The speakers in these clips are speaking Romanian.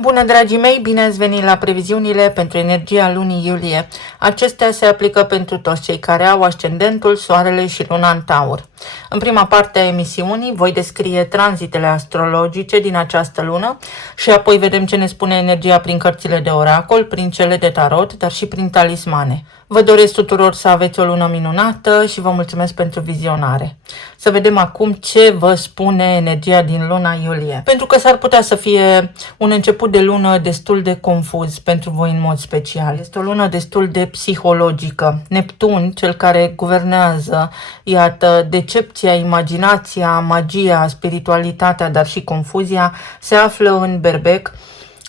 Bună, dragii mei! Bine ați venit la previziunile pentru energia lunii iulie. Acestea se aplică pentru toți cei care au ascendentul, soarele și luna în Taur. În prima parte a emisiunii voi descrie tranzitele astrologice din această lună și apoi vedem ce ne spune energia prin cărțile de oracol, prin cele de tarot, dar și prin talismane. Vă doresc tuturor să aveți o lună minunată și vă mulțumesc pentru vizionare. Să vedem acum ce vă spune energia din luna iulie. Pentru că s-ar putea să fie un început de lună destul de confuz pentru voi în mod special. Este o lună destul de psihologică. Neptun, cel care guvernează, iată, decepția, imaginația, magia, spiritualitatea, dar și confuzia, se află în Berbec,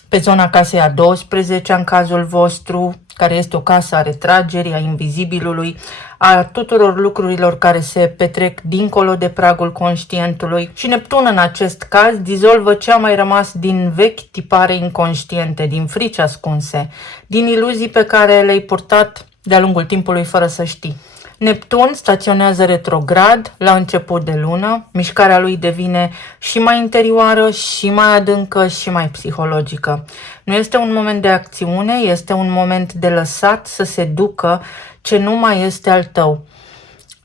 pe zona casei a 12 în cazul vostru, care este o casă a retragerii, a invizibilului, a tuturor lucrurilor care se petrec dincolo de pragul conștientului. Și Neptun în acest caz dizolvă ce a mai rămas din vechi tipare inconștiente, din frici ascunse, din iluzii pe care le-ai purtat de-a lungul timpului fără să știi. Neptun staționează retrograd la început de lună, mișcarea lui devine și mai interioară, și mai adâncă, și mai psihologică. Nu este un moment de acțiune, este un moment de lăsat să se ducă ce nu mai este al tău.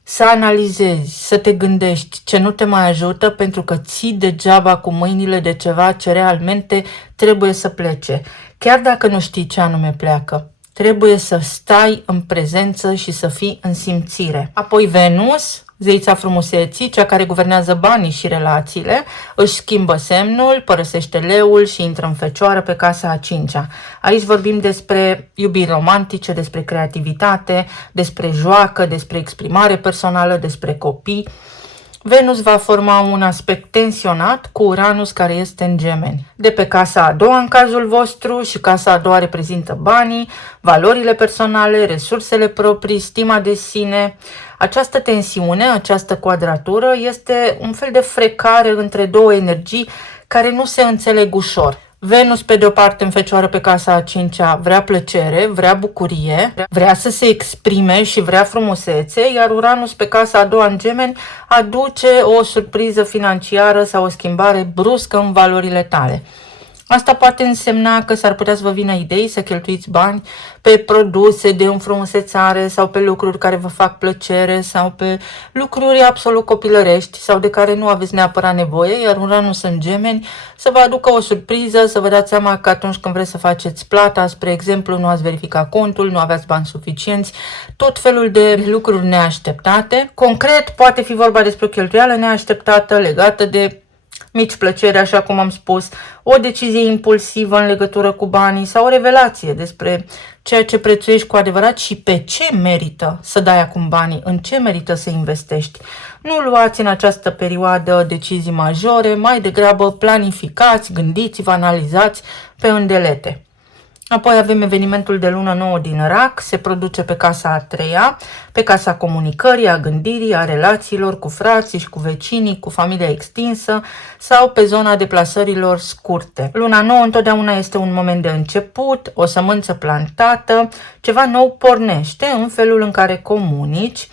Să analizezi, să te gândești ce nu te mai ajută pentru că ții degeaba cu mâinile de ceva ce realmente trebuie să plece, chiar dacă nu știi ce anume pleacă. Trebuie să stai în prezență și să fii în simțire. Apoi Venus, zeița frumuseții, cea care guvernează banii și relațiile, își schimbă semnul, părăsește leul și intră în Fecioară pe casa a 5-a. Aici vorbim despre iubiri romantice, despre creativitate, despre joacă, despre exprimare personală, despre copii. Venus va forma un aspect tensionat cu Uranus care este în Gemeni. De pe casa a doua în cazul vostru, și casa a doua reprezintă banii, valorile personale, resursele proprii, stima de sine. Această tensiune, această quadratură este un fel de frecare între două energii care nu se înțeleg ușor. Venus, pe de o parte, în Fecioară pe casa a 5-a, vrea plăcere, vrea bucurie, vrea să se exprime și vrea frumusețe, iar Uranus pe casa a doua în Gemeni aduce o surpriză financiară sau o schimbare bruscă în valorile tale. Asta poate însemna că s-ar putea să vă vină idei să cheltuiți bani pe produse de înfrumusețare sau pe lucruri care vă fac plăcere sau pe lucruri absolut copilărești sau de care nu aveți neapărat nevoie, iar Uranus în Gemeni să vă aducă o surpriză, să vă dați seama că atunci când vreți să faceți plata, spre exemplu, nu ați verificat contul, nu aveați bani suficienți, tot felul de lucruri neașteptate. Concret, poate fi vorba despre o cheltuială neașteptată legată de mici plăceri, așa cum am spus, o decizie impulsivă în legătură cu banii sau o revelație despre ceea ce prețuiești cu adevărat și pe ce merită să dai acum banii, în ce merită să investești. Nu luați în această perioadă decizii majore, mai degrabă planificați, gândiți-vă, analizați pe îndelete. Apoi avem evenimentul de lună nouă din Rac, se produce pe casa a 3-a, pe casa comunicării, a gândirii, a relațiilor cu frații și cu vecinii, cu familia extinsă sau pe zona deplasărilor scurte. Luna nouă întotdeauna este un moment de început, o sămânță plantată, ceva nou pornește în felul în care comunici,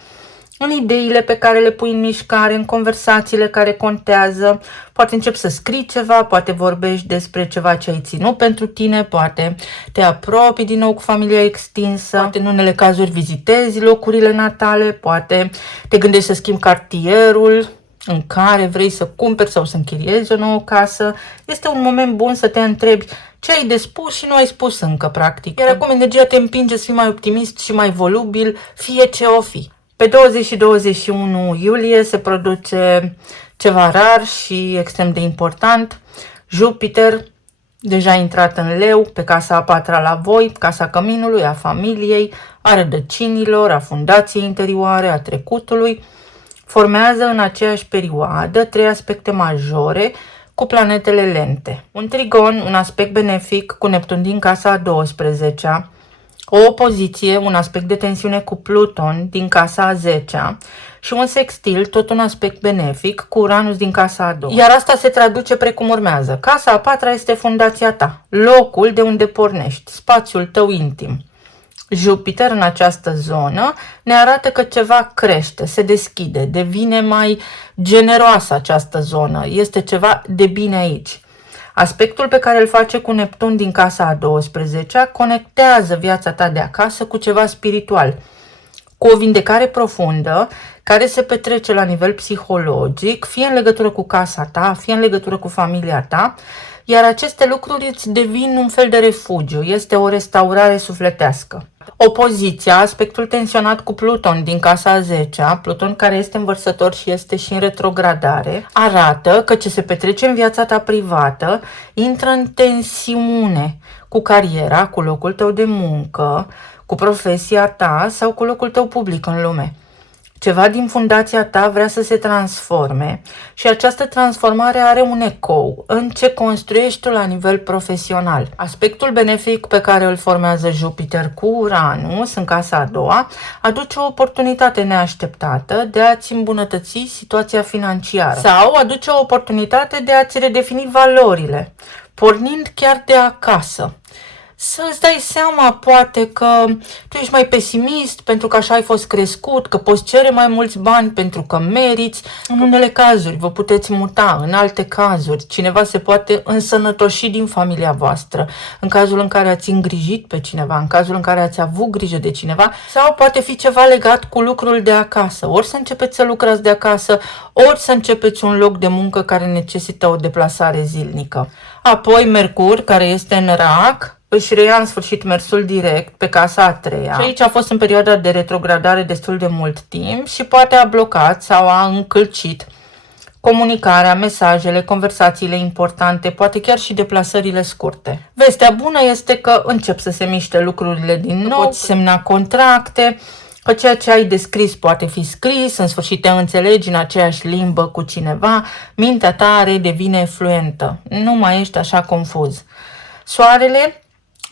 în ideile pe care le pui în mișcare, în conversațiile care contează. Poate începi să scrii ceva, poate vorbești despre ceva ce ai ținut pentru tine, poate te apropii din nou cu familia extinsă, poate în unele cazuri vizitezi locurile natale, poate te gândești să schimbi cartierul în care vrei să cumperi sau să închiriezi o nouă casă. Este un moment bun să te întrebi ce ai de spus și nu ai spus încă, practic. Iar acum energia te împinge să fii mai optimist și mai volubil, fie ce o fi. Pe 20 și 21 iulie se produce ceva rar și extrem de important. Jupiter, deja intrat în Leu, pe casa a 4-a la voi, casa căminului, a familiei, a rădăcinilor, a fundației interioare, a trecutului, formează în aceeași perioadă 3 aspecte majore cu planetele lente. Un trigon, un aspect benefic cu Neptun din casa a 12-a, o opoziție, un aspect de tensiune cu Pluton din casa a 10-a și un sextil, tot un aspect benefic, cu Uranus din casa a 2-a. Iar asta se traduce precum urmează. Casa a 4-a este fundația ta, locul de unde pornești, spațiul tău intim. Jupiter în această zonă ne arată că ceva crește, se deschide, devine mai generoasă această zonă, este ceva de bine aici. Aspectul pe care îl face cu Neptun din casa a 12-a conectează viața ta de acasă cu ceva spiritual, cu o vindecare profundă care se petrece la nivel psihologic, fie în legătură cu casa ta, fie în legătură cu familia ta, iar aceste lucruri îți devin un fel de refugiu, este o restaurare sufletească. Opoziția, aspectul tensionat cu Pluton din casa a 10-a, Pluton care este în Vărsător și este și în retrogradare, arată că ce se petrece în viața ta privată intră în tensiune cu cariera, cu locul tău de muncă, cu profesia ta sau cu locul tău public în lume. Ceva din fundația ta vrea să se transforme și această transformare are un ecou în ce construiești tu la nivel profesional. Aspectul benefic pe care îl formează Jupiter cu Uranus în casa a doua aduce o oportunitate neașteptată de a-ți îmbunătăți situația financiară sau aduce o oportunitate de a-ți redefini valorile, pornind chiar de acasă. Să-ți dai seama, poate, că tu ești mai pesimist pentru că așa ai fost crescut, că poți cere mai mulți bani pentru că meriți. În unele cazuri vă puteți muta, în alte cazuri cineva se poate însănătoși din familia voastră, în cazul în care ați îngrijit pe cineva, în cazul în care ați avut grijă de cineva, sau poate fi ceva legat cu lucrul de acasă. Ori să începeți să lucrați de acasă, ori să începeți un loc de muncă care necesită o deplasare zilnică. Apoi Mercur, care este în Rac, își reia în sfârșit mersul direct pe casa a treia. Și aici a fost în perioada de retrogradare destul de mult timp și poate a blocat sau a încălcit comunicarea, mesajele, conversațiile importante, poate chiar și deplasările scurte. Vestea bună este că încep să se miște lucrurile din nou, poți semna contracte, că ceea ce ai descris poate fi scris, în sfârșit te înțelegi în aceeași limbă cu cineva, mintea ta redevine fluentă, nu mai ești așa confuz. Soarele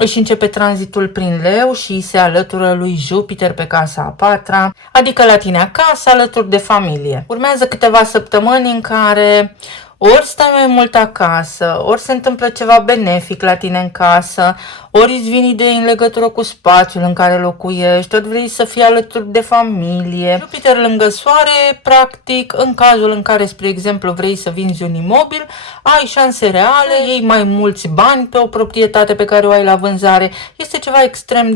își începe tranzitul prin Leu și se alătură lui Jupiter pe casa a patra, adică la tine acasă, alături de familie. Urmează câteva săptămâni în care ori stai mai mult acasă, ori se întâmplă ceva benefic la tine în casă, ori îți vin idei în legătură cu spațiul în care locuiești, ori vrei să fii alături de familie. Jupiter lângă Soare, practic, în cazul în care, spre exemplu, vrei să vinzi un imobil, ai șanse reale, iei mai mulți bani pe o proprietate pe care o ai la vânzare. Este ceva extrem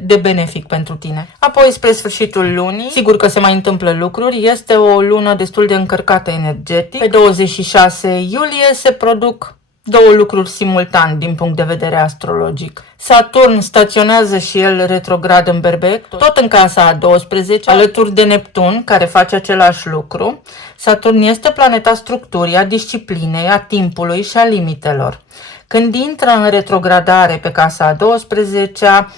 de benefic pentru tine. Apoi, spre sfârșitul lunii, sigur că se mai întâmplă lucruri, este o lună destul de încărcată energetic. Pe 26 iulie se produc două lucruri simultan din punct de vedere astrologic. Saturn staționează și el retrograd în Berbec, tot în casa a 12, alături de Neptun, care face același lucru. Saturn este planeta structurii, a disciplinei, a timpului și a limitelor. Când intră în retrogradare pe casa a 12-a,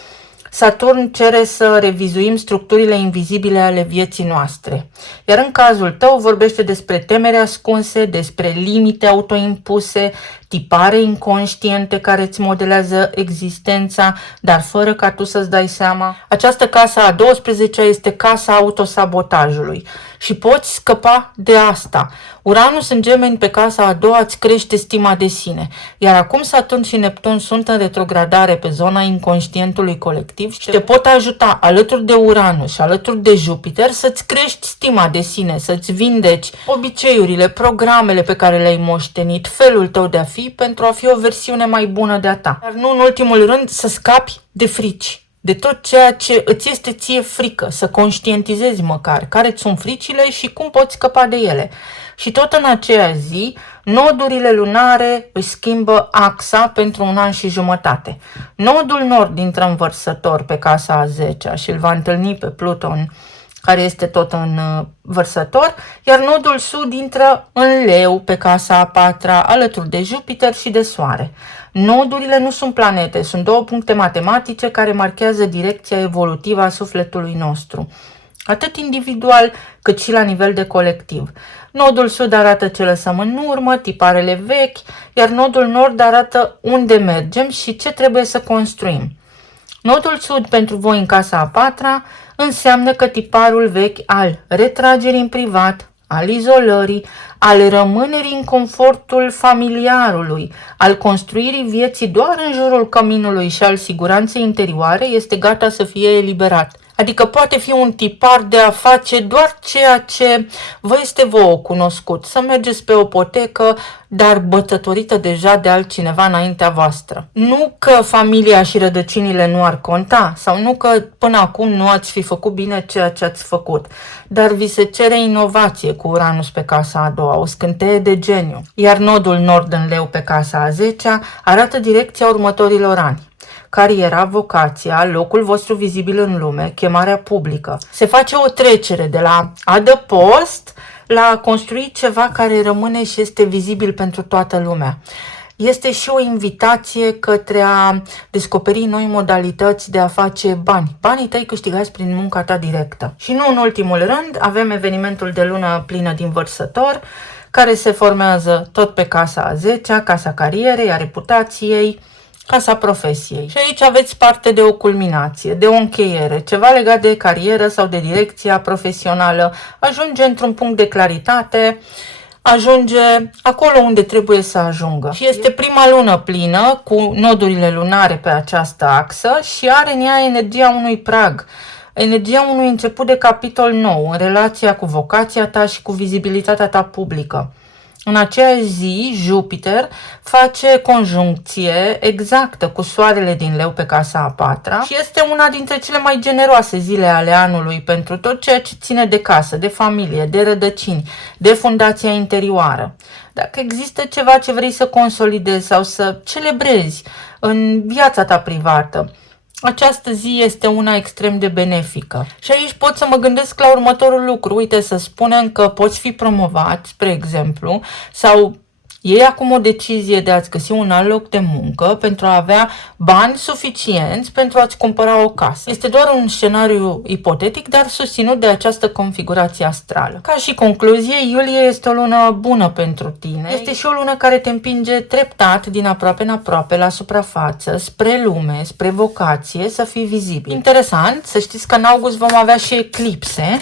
Saturn cere să revizuim structurile invizibile ale vieții noastre. Iar în cazul tău vorbește despre temeri ascunse, despre limite autoimpuse, tipare inconștiente care îți modelează existența, dar fără ca tu să-ți dai seama. Această casă a 12-a este casa autosabotajului și poți scăpa de asta. Uranus în Gemeni pe casa a doua îți crește stima de sine, iar acum Saturn și Neptun sunt în retrogradare pe zona inconștientului colectiv și te pot ajuta alături de Uranus și alături de Jupiter să-ți crești stima de sine, să-ți vindeci obiceiurile, programele pe care le-ai moștenit, felul tău de a fi pentru a fi o versiune mai bună de-a ta. Dar nu în ultimul rând să scapi de frici, de tot ceea ce îți este ție frică, să conștientizezi măcar care-ți sunt fricile și cum poți scăpa de ele. Și tot în aceea zi, nodurile lunare își schimbă axa pentru 1 an și jumătate. Nodul nord intră în Vărsător pe casa a 10-a și îl va întâlni pe Pluton, care este tot în Vărsător, iar nodul sud intră în Leu pe casa a 4-a, alături de Jupiter și de Soare. Nodurile nu sunt planete, sunt două puncte matematice care marchează direcția evolutivă a sufletului nostru, atât individual cât și la nivel de colectiv. Nodul sud arată ce lăsăm în urmă, tiparele vechi, iar nodul nord arată unde mergem și ce trebuie să construim. Nodul sud pentru voi în casa a 4-a înseamnă că tiparul vechi al retragerii în privat, al izolării, al rămânerii în confortul familiarului, al construirii vieții doar în jurul căminului și al siguranței interioare este gata să fie eliberat. Adică poate fi un tipar de a face doar ceea ce vă este vouă cunoscut. Să mergeți pe o potecă, dar bătătorită deja de altcineva înaintea voastră. Nu că familia și rădăcinile nu ar conta, sau nu că până acum nu ați fi făcut bine ceea ce ați făcut, dar vi se cere inovație cu Uranus pe casa a doua, o scânteie de geniu. Iar nodul nord în leu pe casa a 10-a arată direcția următorilor ani. Cariera, vocația, locul vostru vizibil în lume, chemarea publică. Se face o trecere de la adăpost la a construi ceva care rămâne și este vizibil pentru toată lumea. Este și o invitație către a descoperi noi modalități de a face bani. Banii tăi câștigați prin munca ta directă. Și nu în ultimul rând, avem evenimentul de lună plină din Vărsător, care se formează tot pe casa a 10-a, casa carierei, a reputației, casa profesiei. Și aici aveți parte de o culminație, de o încheiere, ceva legat de carieră sau de direcția profesională. Ajunge într-un punct de claritate, ajunge acolo unde trebuie să ajungă. Și este prima lună plină cu nodurile lunare pe această axă și are în ea energia unui prag, energia unui început de capitol nou în relația cu vocația ta și cu vizibilitatea ta publică. În aceeași zi, Jupiter face conjuncție exactă cu Soarele din Leu pe casa a 4-a și este una dintre cele mai generoase zile ale anului pentru tot ceea ce ține de casă, de familie, de rădăcini, de fundația interioară. Dacă există ceva ce vrei să consolidezi sau să celebrezi în viața ta privată, această zi este una extrem de benefică. Și aici pot să mă gândesc la următorul lucru. Uite, să spunem că poți fi promovat, spre exemplu, sau iei acum o decizie de a-ți găsi un alt loc de muncă pentru a avea bani suficienți pentru a-ți cumpăra o casă. Este doar un scenariu ipotetic, dar susținut de această configurație astrală. Ca și concluzie, iulie este o lună bună pentru tine. Este și o lună care te împinge treptat din aproape în aproape la suprafață, spre lume, spre vocație, să fii vizibil. Interesant, să știți că în august vom avea și eclipse.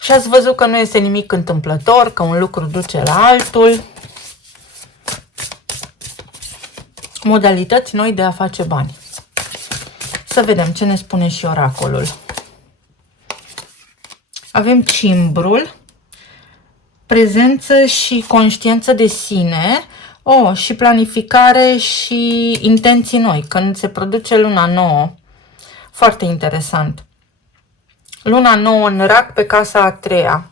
Și ați văzut că nu este nimic întâmplător, că un lucru duce la altul. Modalități noi de a face bani. Să vedem ce ne spune și oracolul. Avem cimbrul, prezență și conștiință de sine, și planificare și intenții noi, când se produce luna nouă. Foarte interesant. Luna nouă în Rac pe casa a 3-a.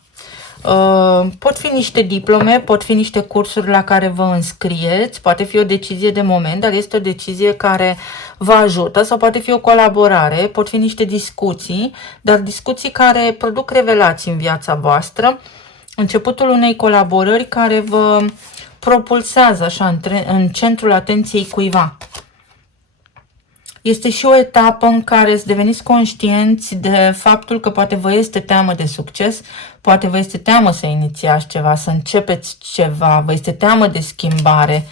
Pot fi niște diplome, pot fi niște cursuri la care vă înscrieți, poate fi o decizie de moment, dar este o decizie care vă ajută sau poate fi o colaborare, pot fi niște discuții, dar discuții care produc revelații în viața voastră, începutul unei colaborări care vă propulsează așa în centrul atenției cuiva. Este și o etapă în care să deveniți conștienți de faptul că poate vă este teamă de succes, poate vă este teamă să inițiați ceva, să începeți ceva, vă este teamă de schimbare.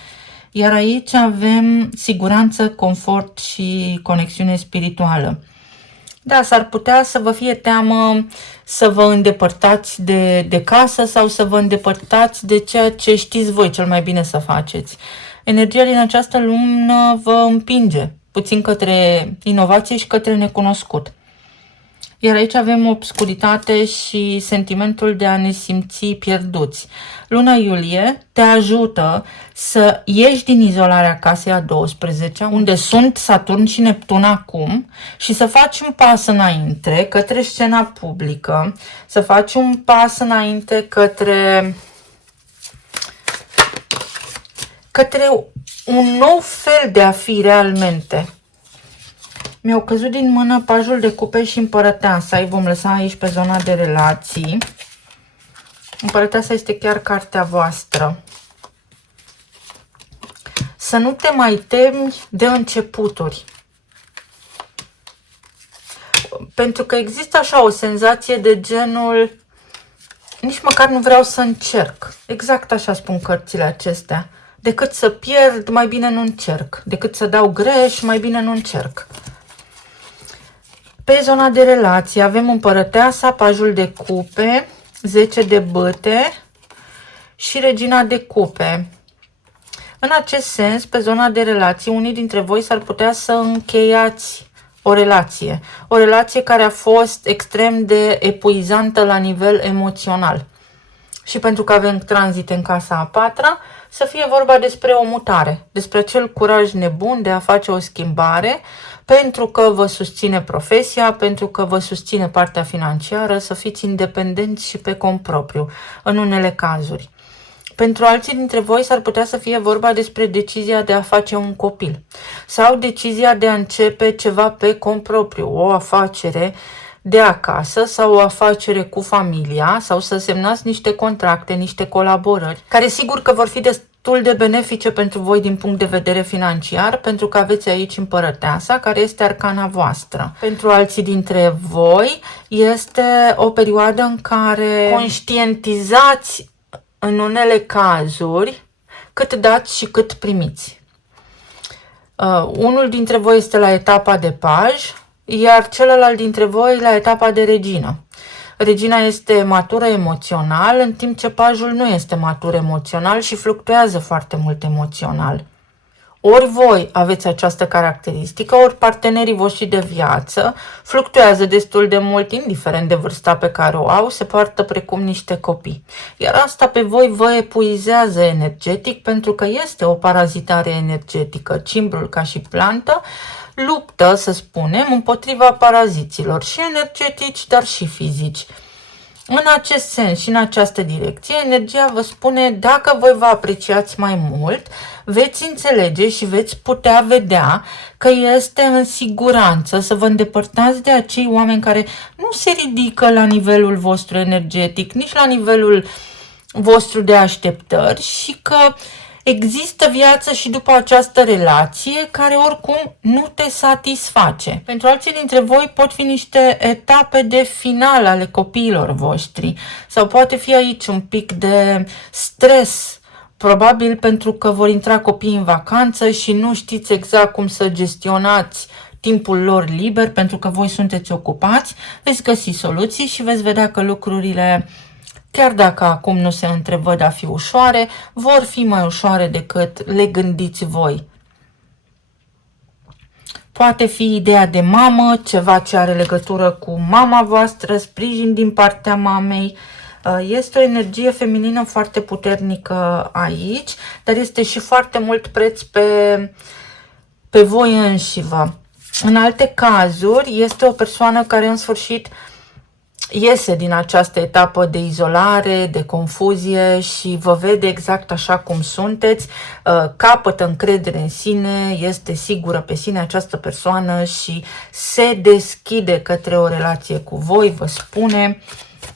Iar aici avem siguranță, confort și conexiune spirituală. Da, s-ar putea să vă fie teamă să vă îndepărtați de casă sau să vă îndepărtați de ceea ce știți voi cel mai bine să faceți. Energia din această lună vă împinge puțin către inovație și către necunoscut. Iar aici avem obscuritate și sentimentul de a ne simți pierduți. Luna iulie te ajută să ieși din izolarea casei a 12, unde sunt Saturn și Neptun acum, și să faci un pas înainte către scena publică, să faci un pas înainte către un nou fel de a fi realmente. Mi-au căzut din mână pajul de cupe și împărăteasa. Îi vom lăsa aici pe zona de relații. Împărăteasa este chiar cartea voastră. Să nu te mai temi de începuturi. Pentru că există așa o senzație de genul nici măcar nu vreau să încerc. Exact așa spun cărțile acestea. Decât să pierd, mai bine nu încerc. Decât să dau greș, mai bine nu încerc. Pe zona de relații avem împărăteasa, pajul de cupe, 10 de bâte și regina de cupe. În acest sens, pe zona de relații, unii dintre voi s-ar putea să încheiați o relație care a fost extrem de epuizantă la nivel emoțional. Și pentru că avem tranzite în casa a patra, să fie vorba despre o mutare, despre acel curaj nebun de a face o schimbare, pentru că vă susține profesia, pentru că vă susține partea financiară, să fiți independenți și pe cont propriu, în unele cazuri. Pentru alții dintre voi s-ar putea să fie vorba despre decizia de a face un copil sau decizia de a începe ceva pe cont propriu, o afacere de acasă sau o afacere cu familia sau să semnați niște contracte, niște colaborări, care sigur că vor fi destul de benefice pentru voi din punct de vedere financiar, pentru că aveți aici împărăteasa, care este arcana voastră. Pentru alții dintre voi este o perioadă în care conștientizați în unele cazuri cât dați și cât primiți. Unul dintre voi este la etapa de paj, iar celălalt dintre voi la etapa de regină. Regina este matură emoțional, în timp ce pajul nu este matur emoțional și fluctuează foarte mult emoțional. Ori voi aveți această caracteristică, ori partenerii voștri de viață fluctuează destul de mult, indiferent de vârsta pe care o au, se poartă precum niște copii. Iar asta pe voi vă epuizează energetic, pentru că este o parazitare energetică. Cimbrul, ca și plantă, luptă, să spunem, împotriva paraziților, și energetici, dar și fizici. În acest sens și în această direcție, energia vă spune: dacă voi vă apreciați mai mult, veți înțelege și veți putea vedea că este în siguranță să vă îndepărtați de acei oameni care nu se ridică la nivelul vostru energetic, nici la nivelul vostru de așteptări, și că există viață și după această relație care oricum nu te satisface. Pentru alții dintre voi pot fi niște etape de final ale copiilor voștri sau poate fi aici un pic de stres, probabil pentru că vor intra copiii în vacanță și nu știți exact cum să gestionați timpul lor liber pentru că voi sunteți ocupați. Veți găsi soluții și veți vedea că lucrurile, chiar dacă acum nu se întrevăd a fi ușoare, vor fi mai ușoare decât le gândiți voi. Poate fi ideea de mamă, ceva ce are legătură cu mama voastră, sprijin din partea mamei. Este o energie feminină foarte puternică aici, dar este și foarte mult preț pe voi înșivă. În alte cazuri, este o persoană care în sfârșit iese din această etapă de izolare, de confuzie și vă vede exact așa cum sunteți, capătă încredere în sine, este sigură pe sine această persoană și se deschide către o relație cu voi, vă spune,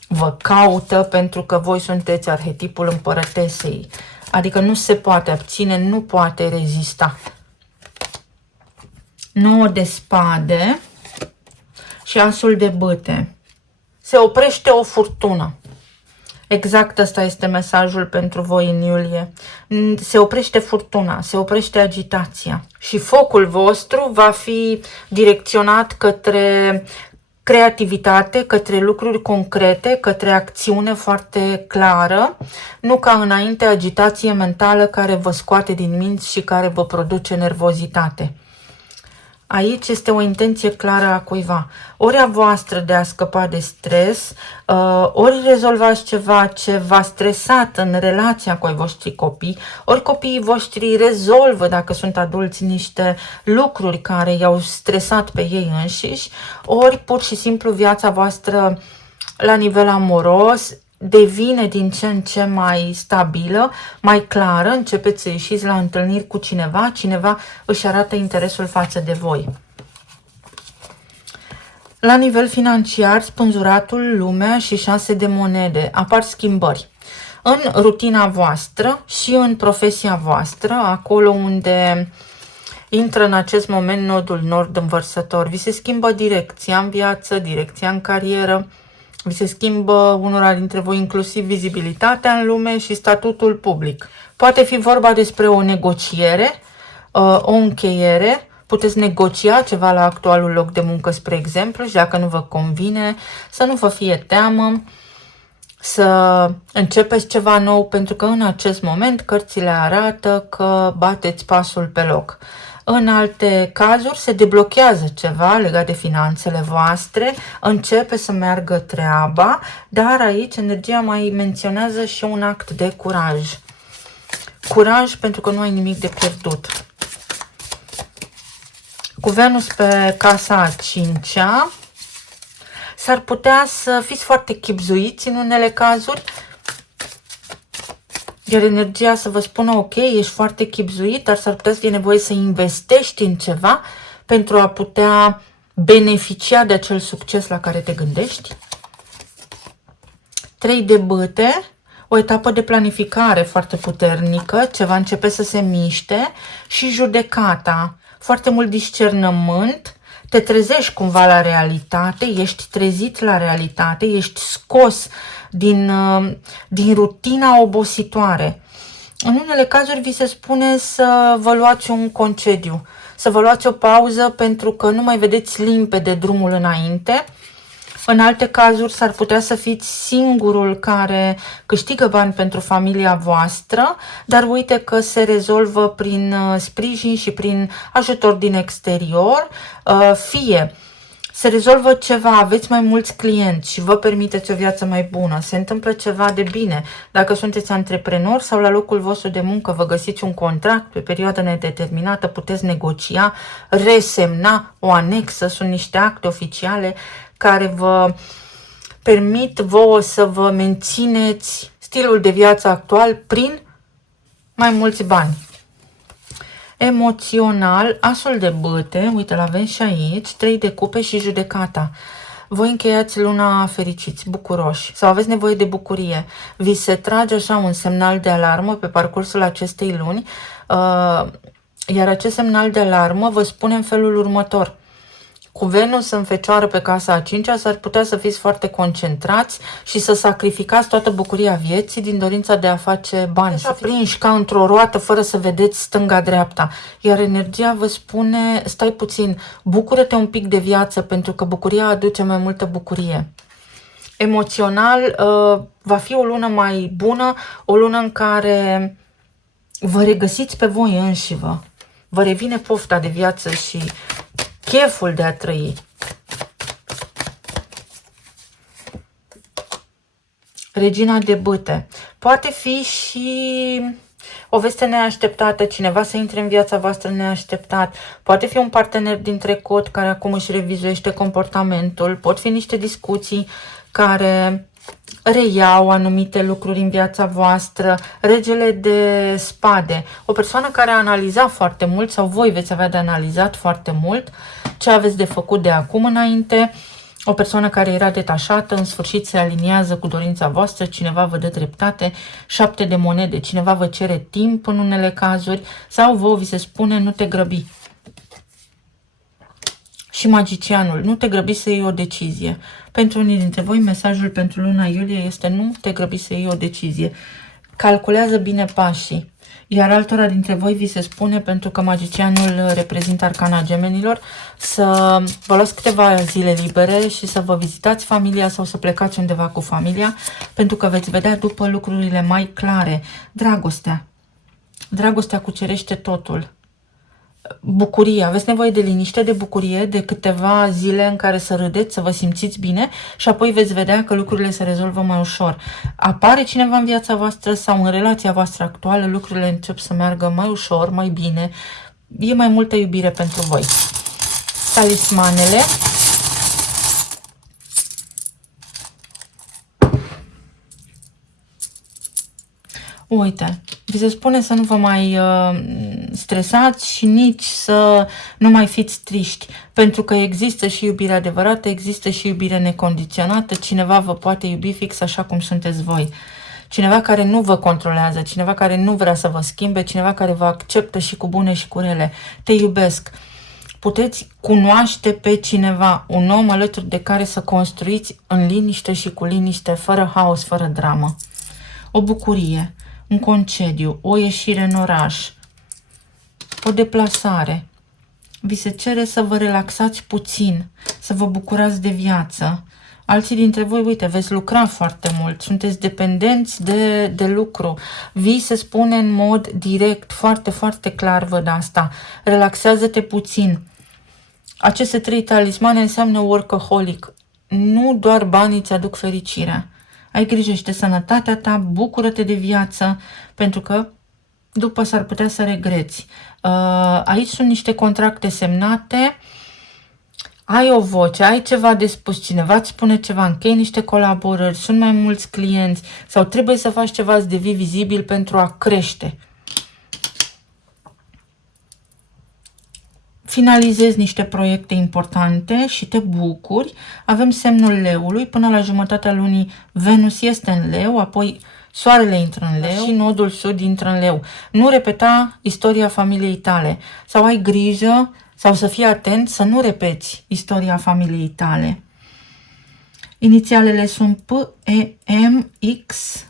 vă caută, pentru că voi sunteți arhetipul împărătesei, adică nu se poate abține, nu poate rezista. 9 de spade și asul de bâte. Se oprește o furtună. Exact ăsta este mesajul pentru voi în iulie. Se oprește furtuna, se oprește agitația și focul vostru va fi direcționat către creativitate, către lucruri concrete, către acțiune foarte clară, nu ca înainte agitație mentală care vă scoate din minți și care vă produce nervozitate. Aici este o intenție clară a cuiva, ori a voastră de a scăpa de stres, ori rezolvați ceva ce v-a stresat în relația cu ai voștri copii, ori copiii voștri rezolvă, dacă sunt adulți, niște lucruri care i-au stresat pe ei înșiși, ori pur și simplu viața voastră la nivel amoros devine din ce în ce mai stabilă, mai clară, începeți să ieșiți la întâlniri cu cineva, cineva își arată interesul față de voi. La nivel financiar, spânzuratul, lumea și 6 de monede, apar schimbări în rutina voastră și în profesia voastră, acolo unde intră în acest moment nodul nord învărsător. Vi se schimbă direcția în viață, direcția în carieră, vi se schimbă unora dintre voi inclusiv vizibilitatea în lume și statutul public. Poate fi vorba despre o negociere, o încheiere, puteți negocia ceva la actualul loc de muncă, spre exemplu, și dacă nu vă convine, să nu vă fie teamă, să începeți ceva nou, pentru că în acest moment cărțile arată că bateți pasul pe loc. În alte cazuri se deblochează ceva legat de finanțele voastre, începe să meargă treaba, dar aici energia mai menționează și un act de curaj. Curaj pentru că nu ai nimic de pierdut. Cu Venus pe casa a 5-a, s-ar putea să fiți foarte chibzuiți în unele cazuri, iar energia să vă spună, ok, ești foarte chibzuit, dar s-ar putea să fie nevoie să investești în ceva pentru a putea beneficia de acel succes la care te gândești. 3 de bâte, o etapă de planificare foarte puternică, ceva începe să se miște, și judecata, foarte mult discernământ, te trezești cumva la realitate, ești trezit la realitate, ești scos din rutina obositoare. În unele cazuri vi se spune să vă luați un concediu, să vă luați o pauză pentru că nu mai vedeți limpede drumul înainte. În alte cazuri s-ar putea să fiți singurul care câștigă bani pentru familia voastră, dar uite că se rezolvă prin sprijin și prin ajutor din exterior, fie se rezolvă ceva, aveți mai mulți clienți și vă permiteți o viață mai bună, se întâmplă ceva de bine. Dacă sunteți antreprenor sau la locul vostru de muncă vă găsiți un contract pe perioadă nedeterminată, puteți negocia, resemna o anexă, sunt niște acte oficiale care vă permit vouă să vă mențineți stilul de viață actual prin mai mulți bani. Emoțional, asul de bâte, uite, l-avem și aici, 3 de cupe și judecata. Voi încheiați luna fericiți, bucuroși sau aveți nevoie de bucurie. Vi se trage așa un semnal de alarmă pe parcursul acestei luni, iar acest semnal de alarmă vă spune în felul următor. Cu Venus în Fecioară pe casa a 5-a s-ar putea să fiți foarte concentrați și să sacrificați toată bucuria vieții din dorința de a face bani, să prinși ca într-o roată fără să vedeți stânga-dreapta. Iar energia vă spune, stai puțin, bucură-te un pic de viață pentru că bucuria aduce mai multă bucurie. Emoțional va fi o lună mai bună, o lună în care vă regăsiți pe voi înșivă. Vă revine pofta de viață și cheful de a trăi. Regina de bâte. Poate fi și o veste neașteptată, cineva să intre în viața voastră neașteptat. Poate fi un partener din trecut care acum își revizuiește comportamentul. Pot fi niște discuții care reiau anumite lucruri în viața voastră. Regele de spade, o persoană care a analizat foarte mult sau voi veți avea de analizat foarte mult ce aveți de făcut de acum înainte. O persoană care era detașată, în sfârșit se aliniază cu dorința voastră, cineva vă dă dreptate, 7 de monede, cineva vă cere timp în unele cazuri sau vouă vi se spune nu te grăbi. Și magicianul, nu te grăbi să iei o decizie. Pentru unii dintre voi, mesajul pentru luna iulie este nu te grăbi să iei o decizie. Calculează bine pașii. Iar altora dintre voi vi se spune, pentru că magicianul reprezintă arcana gemenilor, să vă luați câteva zile libere și să vă vizitați familia sau să plecați undeva cu familia, pentru că veți vedea după lucrurile mai clare. Dragostea. Dragostea cucerește totul. Bucurie, aveți nevoie de liniște, de bucurie, de câteva zile în care să râdeți, să vă simțiți bine și apoi veți vedea că lucrurile se rezolvă mai ușor. Apare cineva în viața voastră sau în relația voastră actuală, lucrurile încep să meargă mai ușor, mai bine, e mai multă iubire pentru voi. Talismanele. Uite, vi se spune să nu vă mai stresați și nici să nu mai fiți triști, pentru că există și iubire adevărată, există și iubire necondiționată, cineva vă poate iubi fix așa cum sunteți voi. Cineva care nu vă controlează, cineva care nu vrea să vă schimbe, cineva care vă acceptă și cu bune și cu rele. Te iubesc. Puteți cunoaște pe cineva, un om alături de care să construiți în liniște și cu liniște, fără haos, fără dramă. O bucurie, un concediu, o ieșire în oraș, o deplasare. Vi se cere să vă relaxați puțin, să vă bucurați de viață. Alții dintre voi, uite, veți lucra foarte mult, sunteți dependenți de lucru. Vi se spune în mod direct, foarte, foarte clar, văd asta. Relaxează-te puțin. Aceste 3 talismane înseamnă workaholic. Nu doar banii îți aduc fericirea. Ai grijă și de sănătatea ta, bucură-te de viață, pentru că după s-ar putea să regreți. Aici sunt niște contracte semnate, ai o voce, ai ceva de spus, cineva îți spune ceva, închei niște colaborări, sunt mai mulți clienți sau trebuie să faci ceva să devii vizibil pentru a crește. Finalizezi niște proiecte importante și te bucuri. Avem semnul leului, până la jumătatea lunii Venus este în leu, apoi soarele intră în leu și nodul sud intră în leu. Nu repeta istoria familiei tale sau ai grijă sau să fii atent să nu repeți istoria familiei tale. Inițialele sunt P, E, M, X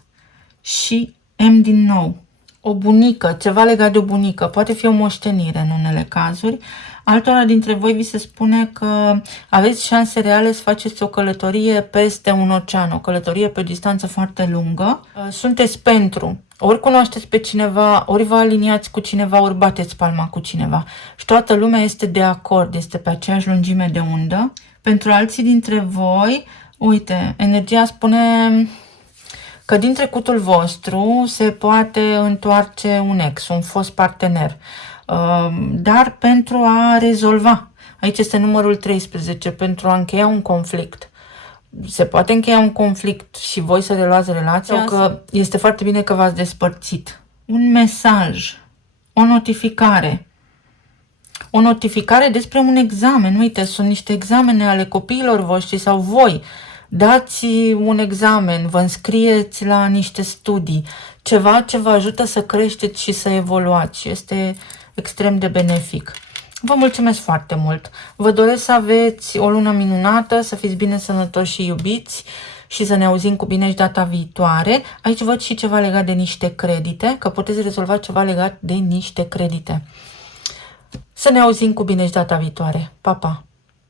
și M din nou. O bunică, ceva legat de o bunică, poate fi o moștenire în unele cazuri. Altora dintre voi vi se spune că aveți șanse reale să faceți o călătorie peste un ocean, o călătorie pe o distanță foarte lungă. Sunteți pentru, ori cunoașteți pe cineva, ori vă aliniați cu cineva, ori bateți palma cu cineva. Și toată lumea este de acord, este pe aceeași lungime de undă. Pentru alții dintre voi, uite, energia spune că din trecutul vostru se poate întoarce un ex, un fost partener. Dar pentru a rezolva, aici este numărul 13, pentru a încheia un conflict. Se poate încheia un conflict și voi să reluați relația, sau că este foarte bine că v-ați despărțit. Un mesaj, o notificare. O notificare despre un examen. Uite, sunt niște examene ale copiilor voștri sau voi. Dați un examen, vă înscrieți la niște studii, ceva ce vă ajută să creșteți și să evoluați. Este extrem de benefic. Vă mulțumesc foarte mult. Vă doresc să aveți o lună minunată, să fiți bine sănătoși și iubiți și să ne auzim cu bine și data viitoare. Aici văd și ceva legat de niște credite, că puteți rezolva ceva legat de niște credite. Să ne auzim cu bine și data viitoare. Pa, pa!